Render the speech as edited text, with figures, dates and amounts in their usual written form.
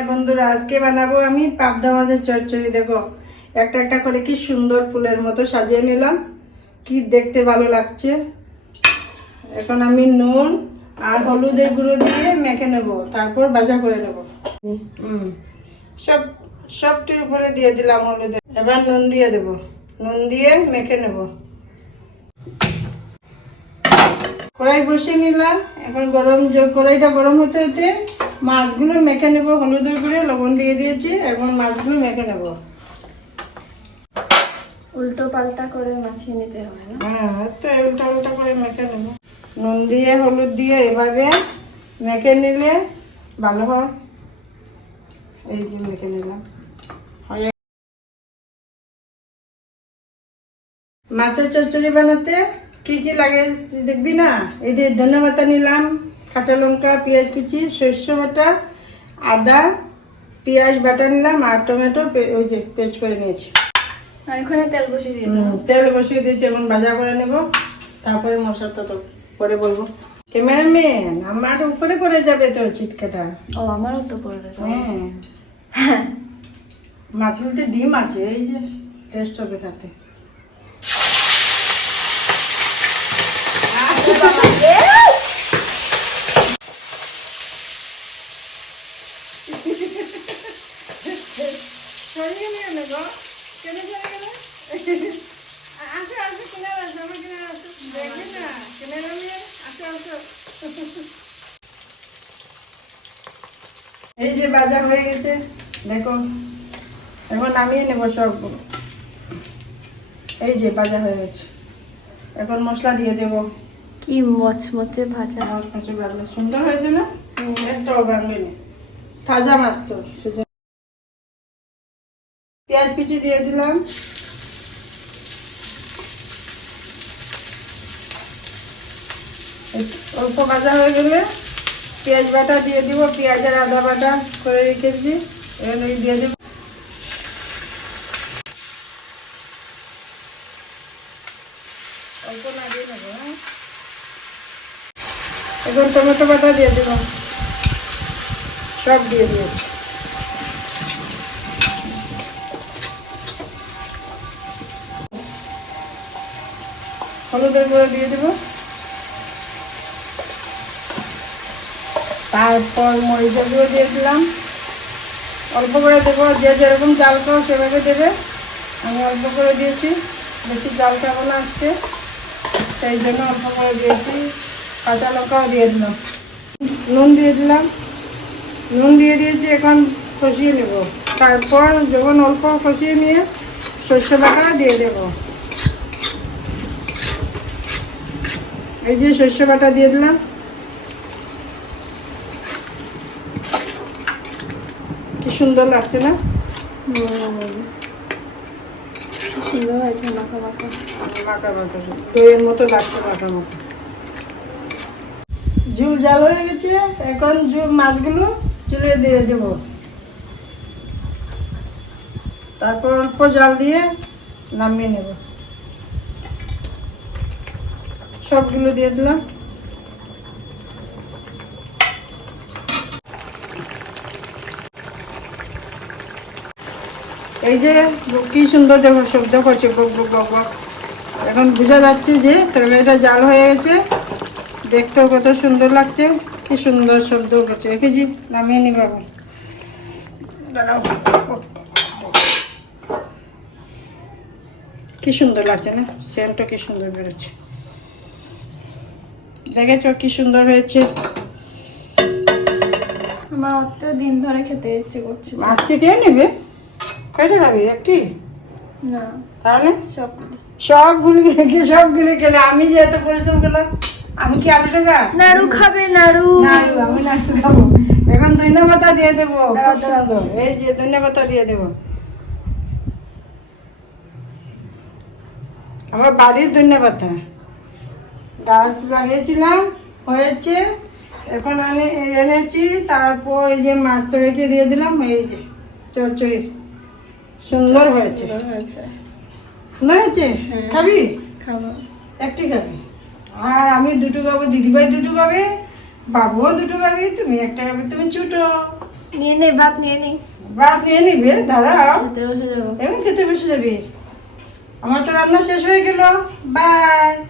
High বন্ধুরা, আজকে বানাবো আমি পাবদা মাছের চচ্চড়ি। দেখো একটা একটা করে কি সুন্দর ফুলের মতো সাজিয়ে নিলাম, কি দেখতে ভালো লাগছে। এখন আমি নুন আর হলুদের গুঁড়ো দিয়ে মেখে নেব, তারপর ভাজা করে নেব। সবটির উপরে দিয়ে দিলাম হলুদ, এবার নুন দিয়ে দেব, নুন দিয়ে মেখে নেব। কড়াই বসিয়ে নিলাম, এখন কড়াইটা গরম হতে হতে মাছগুলো মেখে নেব। হলুদের গুঁড়ো লবণ দিয়ে দিয়েছি, এখন মাছগুলো মেখে নেব। উল্টো পাল্টা করে মাখিয়ে নিতে হবে না? হ্যাঁ, তো উল্টা উল্টা করে মেখে নেব। নুন দিয়ে হলুদ দিয়ে এভাবে মেখে নিলে ভালো হয়। এই যে মেখে নিলাম। মাছের চচ্চড়ি বানাতে কি কি লাগে দেখবি না? এই যে ধনেপাতা নিলাম, কাঁচা লঙ্কা, পেঁয়াজ কুচি, সরষে বাটা, আদা, পেঁয়াজ বাটা নিলাম আর টমেটো ওই যে পেস্ট করে নিয়েছি। এখানে তেল বসিয়ে দিয়েছি। তেল বসিয়ে দিয়েছি, এখন ভাজা করে নেব, তারপরে মশলাটা তো পরে বলবো। ক্যামেরাম্যান, আমার উপরে পড়ে যাবে তো চিটকাটা। ও, আমারও তো পড়বে। হ্যাঁ, মাছগুলোতে ডিম আছে, এই যে টেস্ট হবে খাতে। এই যে ভাজা হয়ে গেছে, দেখো এখন নামিয়ে নেবো সবগুলো। এই যে ভাজা হয়ে গেছে, এখন মশলা দিয়ে দেবো। কি মচমচে ভাজা, মচমচে ভাজা সুন্দর হয়েছে না? একটাও ভাঙেনি, তাজা মাছ তো। পেঁয়াজ কুচি দিয়ে দিলাম, অল্প ভাজা হয়ে গেলে পেঁয়াজ বাটা দিয়ে দিব। পেঁয়াজ আর আদা বাটা করে রেখেছি, এগুলো দিয়ে দেব। অল্প না দিয়ে নেবো। হ্যাঁ, এখন টমেটো বাটা দিয়ে দেব, সব দিয়ে দিয়েছি। হলুদের গুঁড়ো দিয়ে দেব, তারপর মরিচের গুঁড়ো দিয়ে দিলাম। অল্প করে দেবো, যে যেরকম জাল খাও সেভাবে দেবে। আমি অল্প করে দিয়েছি, বেশি জাল খাবো না আজকে, সেই জন্য অল্প করে দিয়েছি। কাঁচা লঙ্কাও দিয়ে দিলাম, নুন দিয়ে দিলাম, নুন দিয়ে দিয়েছি। এখন কষিয়ে নেব, তারপর যখন অল্প কষিয়ে নিয়ে সর্ষে বাটা দিয়ে দেব। এই যে সর্ষে বাটা দিয়ে দিলাম, কি সুন্দর লাগছে না? সুন্দর হয়েছে, মাখা মাখা মাখা মাখা, দইয়ের মতো লাগছে, মাখা মাখা। ঝুল জাল হয়ে গেছে, এখন মাছগুলো চুলে দিয়ে দেব। তারপর অল্প জাল দিয়ে নামিয়ে নেব। সবগুলো দিয়ে দিলাম। এই যে কি সুন্দর দেখো শব্দ করছে, বক বক বক বক। এখন বোঝা যাচ্ছে যে তরকারিটা জাল হয়ে গেছে, দেখতেও কত সুন্দর লাগছে, কি সুন্দর শব্দ করছে। দেখেছি, নামিয়ে নিব এখন। দাঁড়াও, কি সুন্দর লাগছে না? সেন্টটা কি সুন্দর বেরোচ্ছে, দেখেছ কি সুন্দর হয়েছে। আমার অত দিন ধরে খেতে ইচ্ছে করছে। আজকে কে নেবে? কয়টা খাবি? একটি না, তাহলে সবগুলি সবগুলি খেলে আমি যে এত পরিশ্রম করলাম, আমি কি আলু টাকা? নাড়ু খাবে? নাড়ু নাড়ু, আমি নাড়ু খাবো। এখন ধন্যবাদ দিয়ে দেবো, খুব সুন্দর। এই যে ধন্যবাদ দিয়ে দেবো, আমার বাড়ির ধন্যবাদ। গাছ লাগিয়েছিলাম, হয়েছে, এখন এনেছি। তারপর এই যে মাছ তরকারি দিয়ে দিলাম। এই যে চচ্চড়ি সুন্দর হয়েছে, সুন্দর হয়েছে। খাবি? খাবো। একটি খাবি, আর আমি দুটো খাবো, দিদিভাই দুটো খাবে, বাবুও দুটো খাবি, তুমি একটা খাবে, তুমি ছোটো। নিয়ে নে ভাত নিয়ে নে, ভাত নিয়ে নিবে, দাঁড়াও। খেতে বসে যাবো। এখন খেতে বসে যাবি। আমার তো রান্না শেষ হয়ে গেল। বাই।